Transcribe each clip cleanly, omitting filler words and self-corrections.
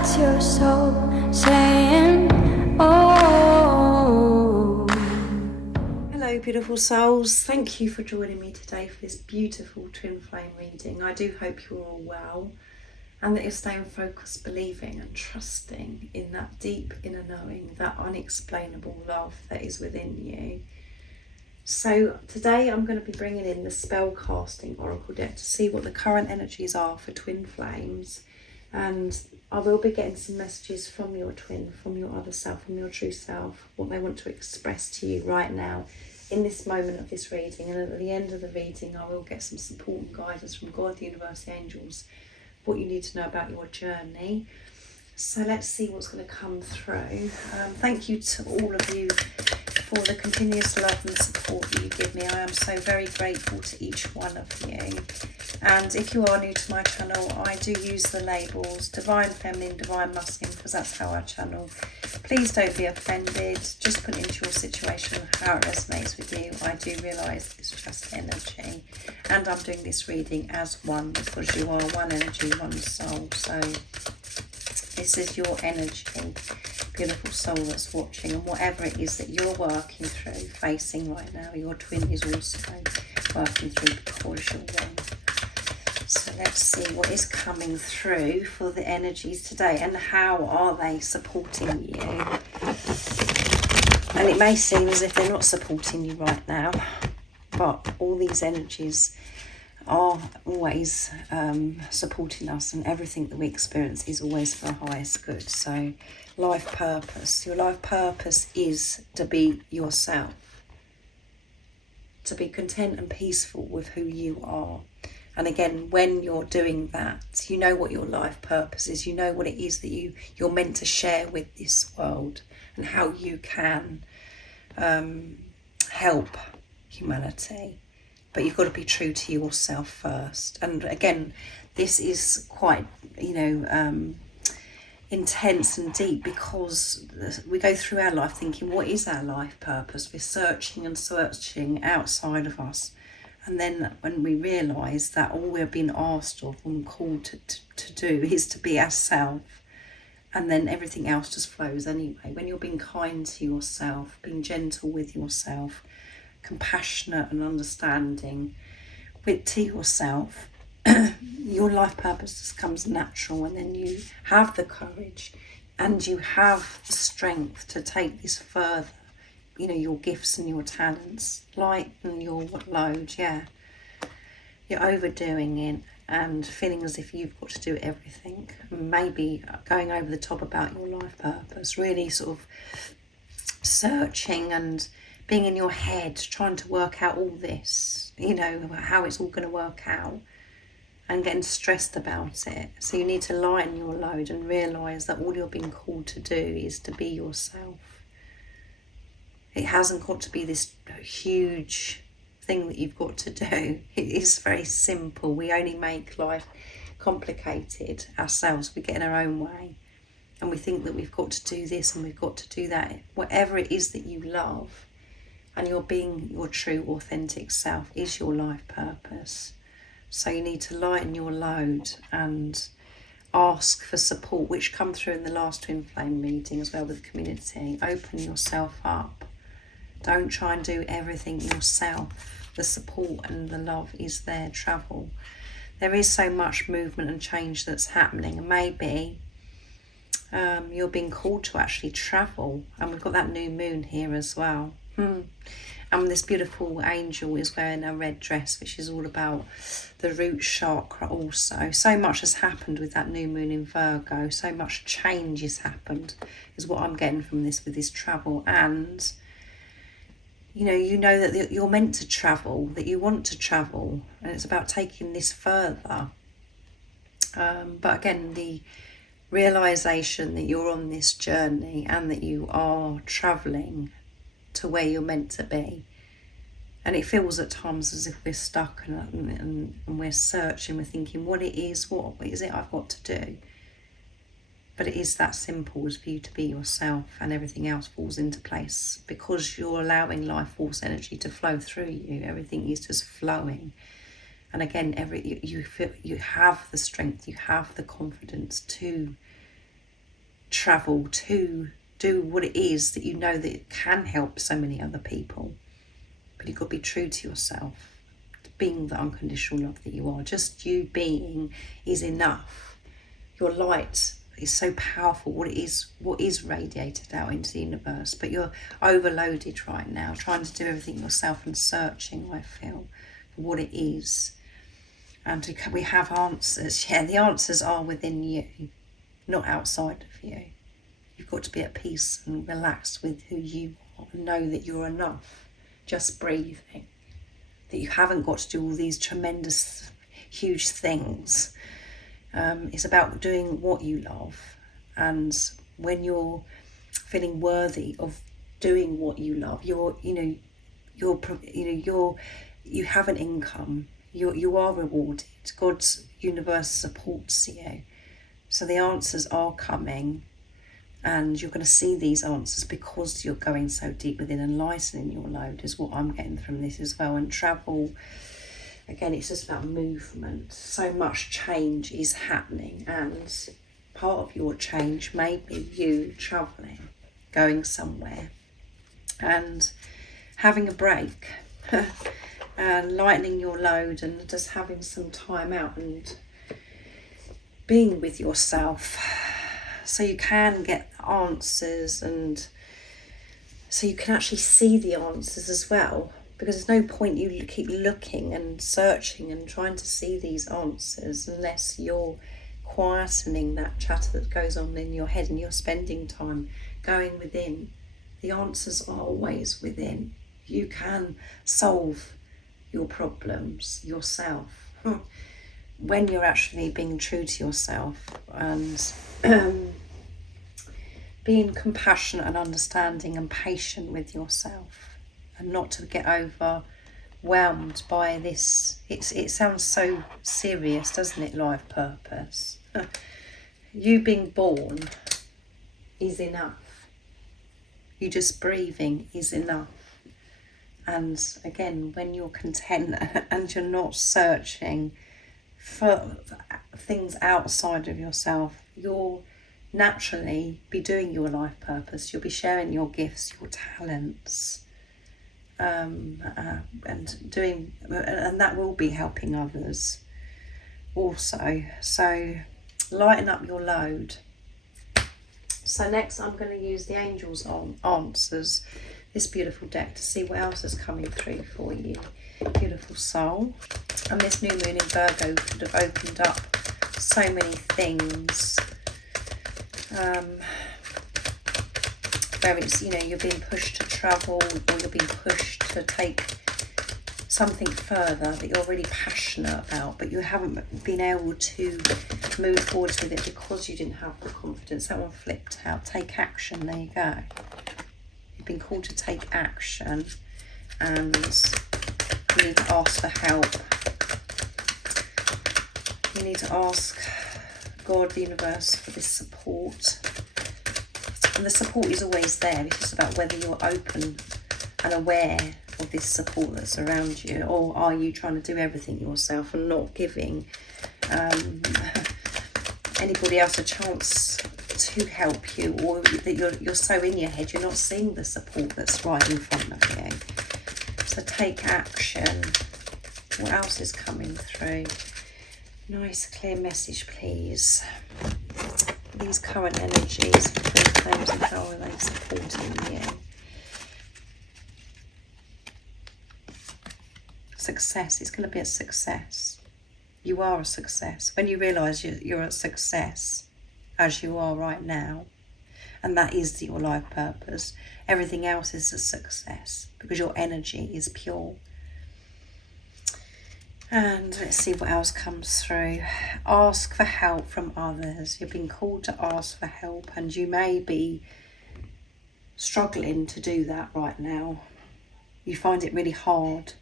That's your soul saying, oh. Hello beautiful souls, thank you for joining me today for this beautiful twin flame reading. I do hope you're all well and that you're staying focused, believing and trusting in that deep inner knowing, that unexplainable love that is within you. So today I'm going to be bringing in the spell casting oracle deck to see what the current energies are for twin flames, and I will be getting some messages from your twin, from your other self, from your true self, what they want to express to you right now in this moment of this reading. And at the end of the reading I will get some support and guidance from God, the universe, the angels, what you need to know about your journey. So let's see what's going to come through. Thank you to all of you for the continuous love and support that you give me. I am so very grateful to each one of you. And if you are new to my channel, I do use the labels Divine Feminine, Divine Masculine, because that's how I channel. Please don't be offended. Just put it into your situation how it resonates with you. I do realise it's just energy. And I'm doing this reading as one because you are one energy, one soul. So this is your energy, beautiful soul that's watching, and whatever it is that you're working through, facing right now, your twin is also working through because you're one. So let's see what is coming through for the energies today and how are they supporting you. And it may seem as if they're not supporting you right now, but all these energies are always supporting us, and everything that we experience is always for our highest good. So life purpose, your life purpose is to be yourself, to be content and peaceful with who you are. And again, when you're doing that, you know what your life purpose is, you know what it is that you're meant to share with this world, and how you can help humanity. But you've got to be true to yourself first. And again, this is quite, intense and deep, because we go through our life thinking, what is our life purpose? We're searching and searching outside of us. And then when we realise that all we're being asked of and called to do is to be ourselves, and then everything else just flows anyway. When you're being kind to yourself, being gentle with yourself, compassionate and understanding to yourself, your life purpose just comes natural, and then you have the courage and you have the strength to take this further. You know, your gifts and your talents, lighten your load. You're overdoing it and feeling as if you've got to do everything, maybe going over the top about your life purpose, really sort of searching and being in your head, trying to work out all this, how it's all going to work out, and getting stressed about it. So you need to lighten your load and realise that all you're being called to do is to be yourself. It hasn't got to be this huge thing that you've got to do. It is very simple. We only make life complicated ourselves. We get in our own way and we think that we've got to do this and we've got to do that. Whatever it is that you love, and you're being your true authentic self, is your life purpose. So you need to lighten your load and ask for support, which come through in the last twin flame reading as well with the community. Open yourself up. Don't try and do everything yourself. The support and the love is there. Travel. There is so much movement and change that's happening, and maybe you're being called to actually travel. And we've got that new moon here as well. And this beautiful angel is wearing a red dress, which is all about the root chakra also. So much has happened with that new moon in Virgo. So much change has happened is what I'm getting from this with this travel. And you know that you're meant to travel, that you want to travel, and it's about taking this further. But again, the realization that you're on this journey and that you are traveling to where you're meant to be. And it feels at times as if we're stuck and we're searching, we're thinking what is it I've got to do. But it is that simple as for you to be yourself, and everything else falls into place because you're allowing life force energy to flow through you. Everything is just flowing. And again, you have the strength, you have the confidence to travel to do what it is that you know that it can help so many other people. But you've got to be true to yourself, being the unconditional love that you are. Just you being is enough. Your light is so powerful, what is radiated out into the universe, but you're overloaded right now, trying to do everything yourself and searching, I feel, for what it is. And we have answers. Yeah, the answers are within you, not outside of you. You've got to be at peace and relaxed with who you are and know that you're enough, just breathing, that you haven't got to do all these tremendous, huge things. It's about doing what you love, and when you're feeling worthy of doing what you love, you have an income. You are rewarded. God's universe supports you, so the answers are coming, and you're going to see these answers because you're going so deep within and lightening your load is what I'm getting from this as well. And travel, again, it's just about movement. So much change is happening, and part of your change may be you travelling, going somewhere and having a break and lightening your load and just having some time out and being with yourself so you can get answers, and so you can actually see the answers as well. Because there's no point you keep looking and searching and trying to see these answers unless you're quietening that chatter that goes on in your head and you're spending time going within. The answers are always within. You can solve your problems yourself when you're actually being true to yourself and being compassionate and understanding and patient with yourself. And not to get overwhelmed by this. It sounds so serious, doesn't it, life purpose? You being born is enough. You just breathing is enough. And again, when you're content and you're not searching for things outside of yourself, you'll naturally be doing your life purpose. You'll be sharing your gifts, your talents, and that will be helping others also. So lighten up your load. So next I'm going to use the Angels Answers, this beautiful deck, to see what else is coming through for you, beautiful soul. And this new moon in Virgo could have opened up so many things, where it's, you're being pushed to travel, or you're being pushed to take something further that you're really passionate about, but you haven't been able to move forward with it because you didn't have the confidence. That one flipped out. Take action. There you go. You've been called to take action, and you need to ask for help. You need to ask God, the universe, for this support. And the support is always there. It's just about whether you're open and aware of this support that's around you, or are you trying to do everything yourself and not giving anybody else a chance to help you, or that you're so in your head you're not seeing the support that's right in front of you. So take action. What else is coming through? Nice clear message, please. These current energies for twin flames, and how are they supporting you? Success. It's going to be a success. You are a success. When you realise you're a success, as you are right now, and that is your life purpose, everything else is a success because your energy is pure. And let's see what else comes through. Ask for help from others. You're being called to ask for help, and you may be struggling to do that right now. You find it really hard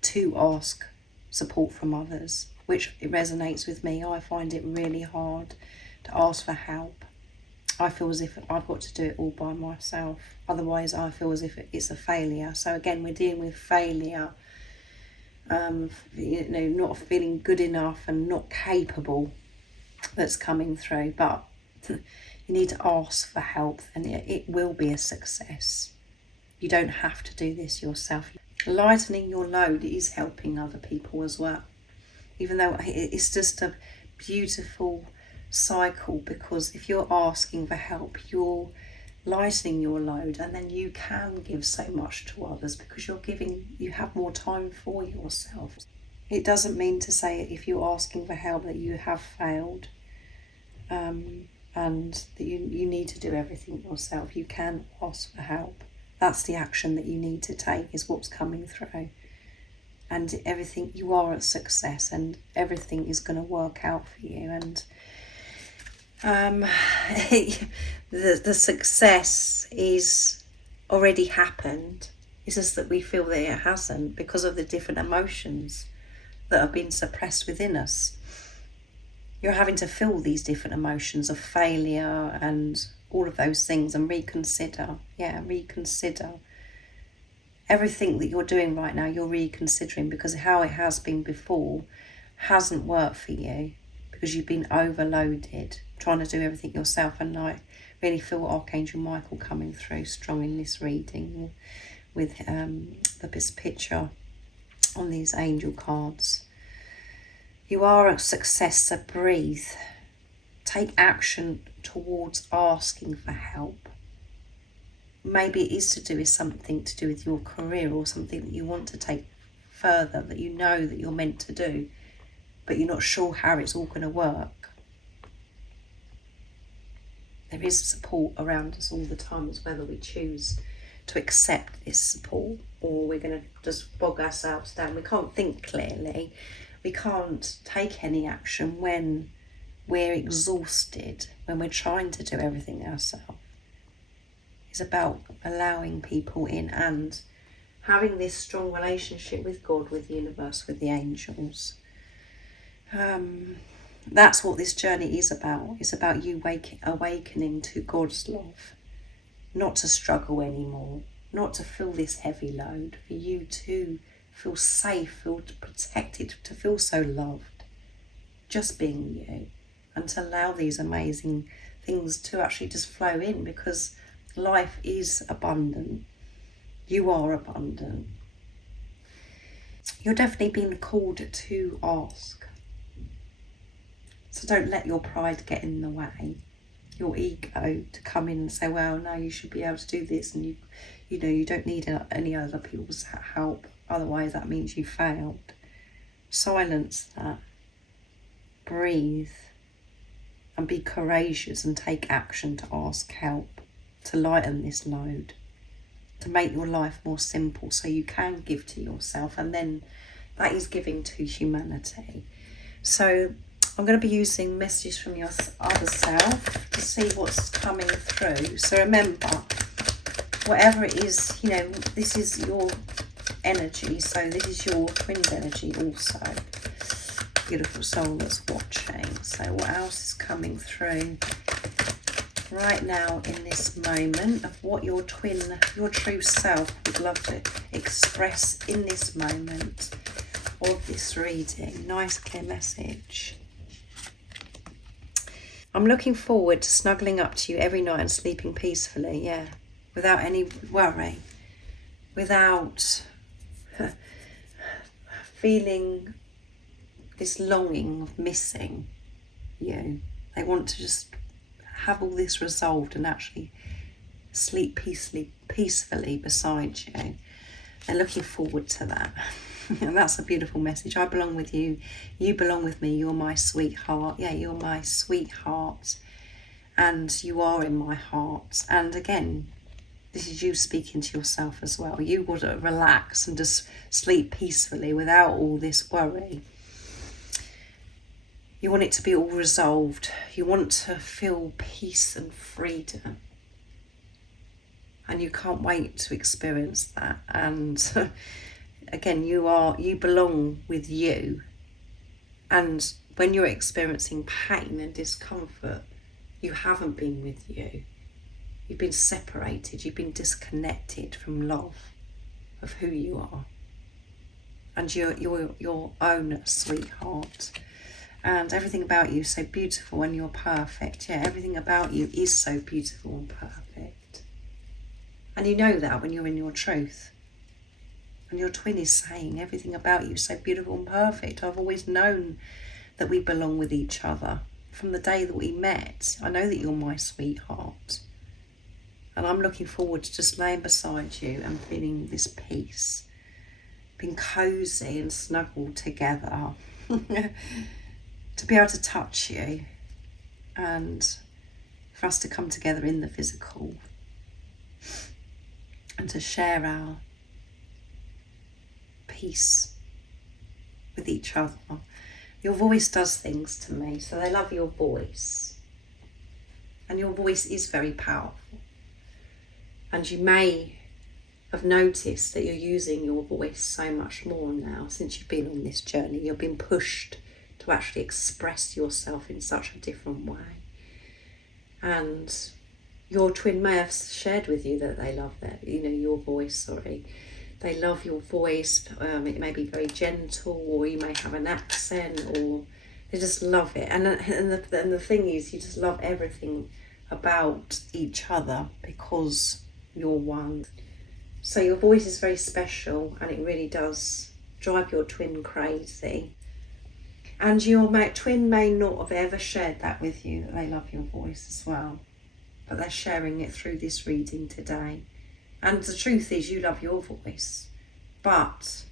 to ask support from others, which it resonates with me. I find it really hard to ask for help. I feel as if I've got to do it all by myself. Otherwise, I feel as if it's a failure. So again, we're dealing with failure. Not feeling good enough and not capable, that's coming through. But You need to ask for help, and it will be a success. You don't have to do this yourself. Lightening your load is helping other people as well. Even though it's just a beautiful cycle, because if you're asking for help, you're lightening your load, and then you can give so much to others because you have more time for yourself. It doesn't mean to say if you're asking for help that you have failed, and that you need to do everything yourself. You can ask for help. That's the action that you need to take, is what's coming through. And everything, you are a success, and everything is going to work out for you. And the success is already happened. It's just that we feel that it hasn't, because of the different emotions that have been suppressed within us. You're having to feel these different emotions of failure and all of those things, and reconsider. Everything that you're doing right now, you're reconsidering, because how it has been before hasn't worked for you, because you've been overloaded trying to do everything yourself. And I really feel Archangel Michael coming through strong in this reading with this picture on these angel cards. You are a success, so breathe. Take action towards asking for help. Maybe it is to do with something to do with your career, or something that you want to take further, that you know that you're meant to do, but you're not sure how it's all going to work. There is support around us all the time. It's whether we choose to accept this support, or we're going to just bog ourselves down. We can't think clearly. We can't take any action when we're exhausted, when we're trying to do everything ourselves. It's about allowing people in and having this strong relationship with God, with the universe, with the angels. That's what this journey is about. It's about you awakening to God's love, not to struggle anymore, not to feel this heavy load, for you to feel safe, feel protected, to feel so loved, just being you, and to allow these amazing things to actually just flow in, because life is abundant. You are abundant. You're definitely being called to ask. So don't let your pride get in the way, your ego, to come in and say, well, no, you should be able to do this, and you don't need any other people's help, otherwise that means you failed. Silence that. Breathe and be courageous and take action to ask help, to lighten this load, to make your life more simple so you can give to yourself, and then that is giving to humanity. So I'm going to be using messages from your other self to see what's coming through. So remember, whatever it is, this is your energy, so this is your twin's energy also. Beautiful soul that's watching. So what else is coming through right now in this moment of what your true self would love to express in this moment of this reading? Nice clear message. I'm looking forward to snuggling up to you every night and sleeping peacefully, without any worry, without feeling this longing of missing you. They want to just have all this resolved and actually sleep peacefully beside you. They're looking forward to that. And that's a beautiful message. I belong with you. You belong with me. You're my sweetheart. Yeah, you're my sweetheart. And you are in my heart. And again, this is you speaking to yourself as well. You want to relax and just sleep peacefully without all this worry. You want it to be all resolved. You want to feel peace and freedom. And you can't wait to experience that. And again, you belong with you. And when you're experiencing pain and discomfort, you haven't been with you. You've been separated. You've been disconnected from love of who you are. And you're your own sweetheart. And everything about you is so beautiful and you're perfect. Yeah, everything about you is so beautiful and perfect. And you know that when you're in your truth. And your twin is saying everything about you is so beautiful and perfect. I've always known that we belong with each other. From the day that we met, I know that you're my sweetheart. And I'm looking forward to just laying beside you and feeling this peace. Being cosy and snuggled together. To be able to touch you. And for us to come together in the physical. And to share our peace with each other. Your voice does things to me, so they love your voice. And your voice is very powerful. And you may have noticed that you're using your voice so much more now since you've been on this journey. You've been pushed to actually express yourself in such a different way. And your twin may have shared with you that they love your voice, They love your voice. It may be very gentle, or you may have an accent, or they just love it. And the thing is, you just love everything about each other because you're one. So your voice is very special, and it really does drive your twin crazy. And your twin may not have ever shared that with you, that they love your voice as well. But they're sharing it through this reading today. And the truth is, you love your voice, but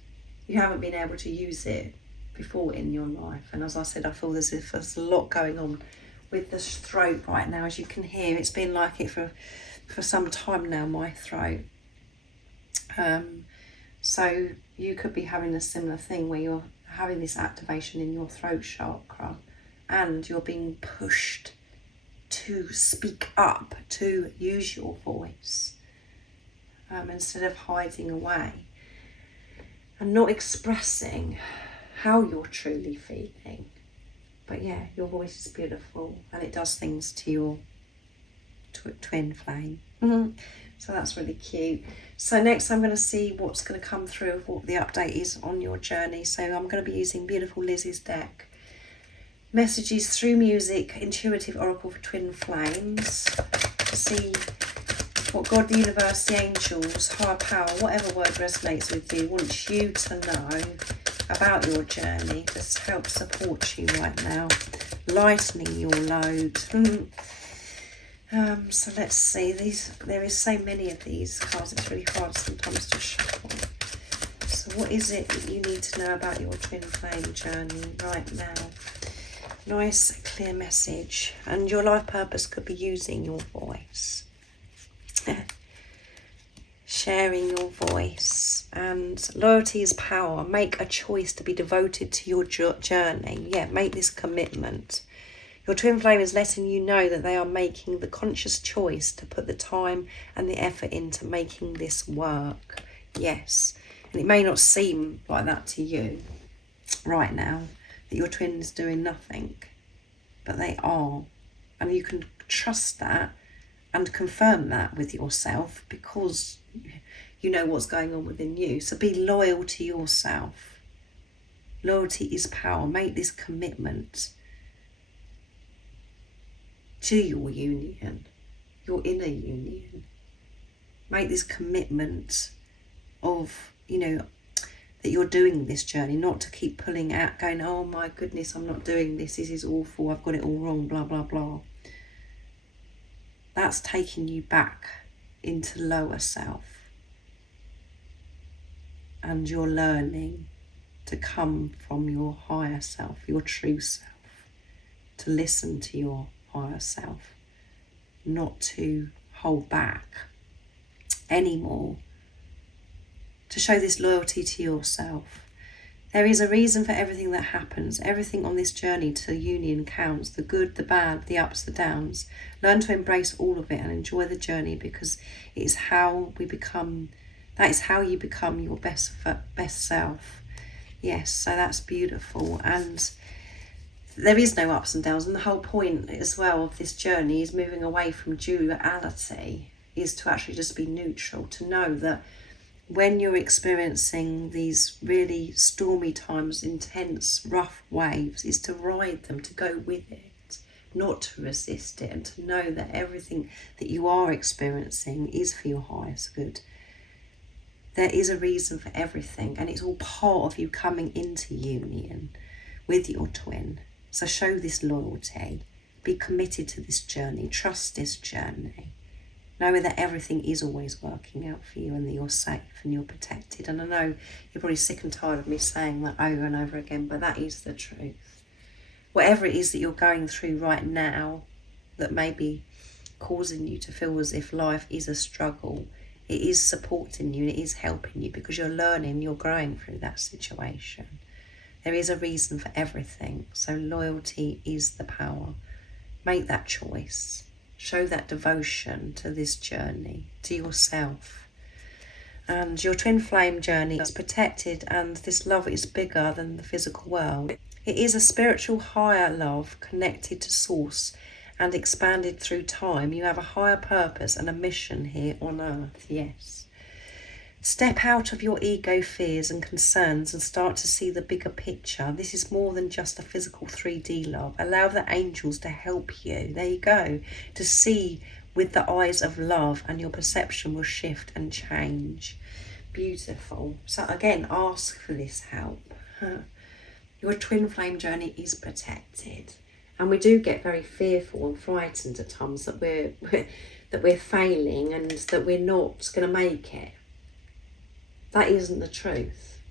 you haven't been able to use it before in your life. And as I said, I feel as if there's a lot going on with the throat right now. As you can hear, it's been like it for some time now, my throat. So you could be having a similar thing where you're having this activation in your throat chakra and you're being pushed to speak up, to use your voice. Instead of hiding away and not expressing how you're truly feeling. But yeah, your voice is beautiful and it does things to your twin flame. So that's really cute. So next I'm going to see what's going to come through of what the update is on your journey. So I'm going to be using beautiful Lizzie's deck. Messages through music, intuitive oracle for twin flames. To see what God, the universe, the angels, higher power, whatever word resonates with you, wants you to know about your journey. Just help support you right now, lightening your load. So let's see. There is so many of these cards. It's really hard sometimes to shuffle. So what is it that you need to know about your twin flame journey right now? Nice, clear message. And your life purpose could be using your voice. Sharing your voice. And loyalty is power. Make a choice to be devoted to your journey. Yeah, make this commitment. Your twin flame is letting you know that they are making the conscious choice to put the time and the effort into making this work. Yes. And it may not seem like that to you right now, that your twin is doing nothing, but they are. And you can trust that and confirm that with yourself because you know what's going on within you. So be loyal to yourself. Loyalty is power. Make this commitment to your union, your inner union. Make this commitment of, that you're doing this journey, not to keep pulling out, going, oh my goodness, I'm not doing this is awful, I've got it all wrong, blah, blah, blah. That's taking you back into lower self. And you're learning to come from your higher self, your true self, to listen to your higher self, not to hold back anymore, to show this loyalty to yourself. There is a reason for everything that happens. Everything on this journey to union counts, the good, the bad, the ups, the downs. Learn to embrace all of it and enjoy the journey, because it is how we become, that is how you become your best self. Yes, so that's beautiful. And there is no ups and downs, and the whole point as well of this journey is moving away from duality, is to actually just be neutral, to know that when you're experiencing these really stormy times, intense, rough waves, is to ride them, to go with it, not to resist it, and to know that everything that you are experiencing is for your highest good. There is a reason for everything, and it's all part of you coming into union with your twin. So show this loyalty, be committed to this journey, trust this journey. Knowing that everything is always working out for you and that you're safe and you're protected. And I know you're probably sick and tired of me saying that over and over again, but that is the truth. Whatever it is that you're going through right now that may be causing you to feel as if life is a struggle, it is supporting you and it is helping you because you're learning, you're growing through that situation. There is a reason for everything. So loyalty is the power. Make that choice. Show that devotion to this journey, to yourself. And your twin flame journey is protected, and this love is bigger than the physical world. It is a spiritual higher love connected to source and expanded through time. You have a higher purpose and a mission here on earth, yes. Step out of your ego fears and concerns and start to see the bigger picture. This is more than just a physical 3D love. Allow the angels to help you. There you go. To see with the eyes of love, and your perception will shift and change. Beautiful. So again, ask for this help. Your twin flame journey is protected. And we do get very fearful and frightened at times that we're failing and that we're not going to make it. That isn't the truth.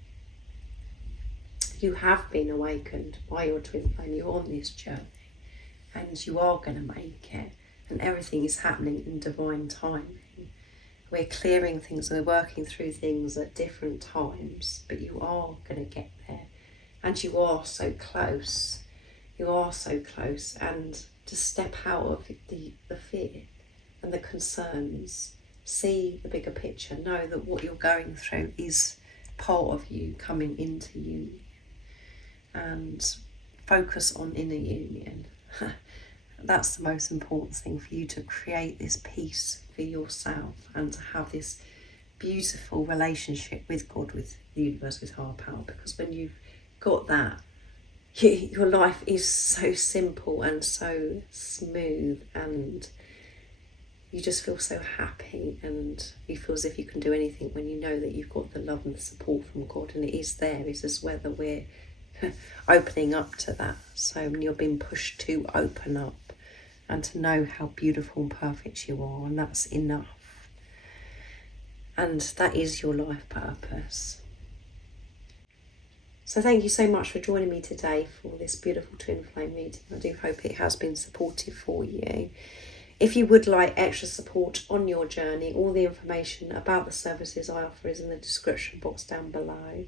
You have been awakened by your twin flame. You're on this journey and you are going to make it, and everything is happening in divine timing. We're clearing things, we're working through things at different times, but you are going to get there, and you are so close. You are so close. And to step out of the fear and the concerns, see the bigger picture, know that what you're going through is part of you coming into union, and focus on inner union. That's the most important thing, for you to create this peace for yourself and to have this beautiful relationship with God, with the universe, with higher power. Because when you've got that, your life is so simple and so smooth, and you just feel so happy, and you feel as if you can do anything when you know that you've got the love and the support from God, and it is there. It's just whether we're opening up to that. So you're being pushed to open up and to know how beautiful and perfect you are, and that's enough. And that is your life purpose. So thank you so much for joining me today for this beautiful twin flame meeting. I do hope it has been supportive for you. If you would like extra support on your journey, all the information about the services I offer is in the description box down below.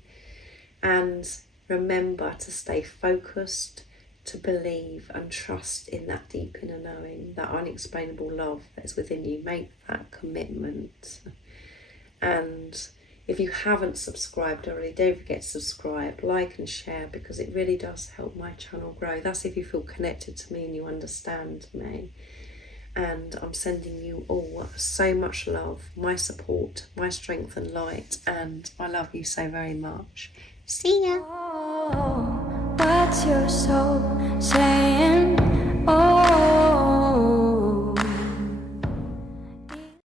And remember to stay focused, to believe and trust in that deep inner knowing, that unexplainable love that is within you. Make that commitment. And if you haven't subscribed already, don't forget to subscribe, like and share, because it really does help my channel grow. That's if you feel connected to me and you understand me. And I'm sending you all so much love, my support, my strength and light, and I love you so very much. See ya. Oh, what's your soul saying? Oh.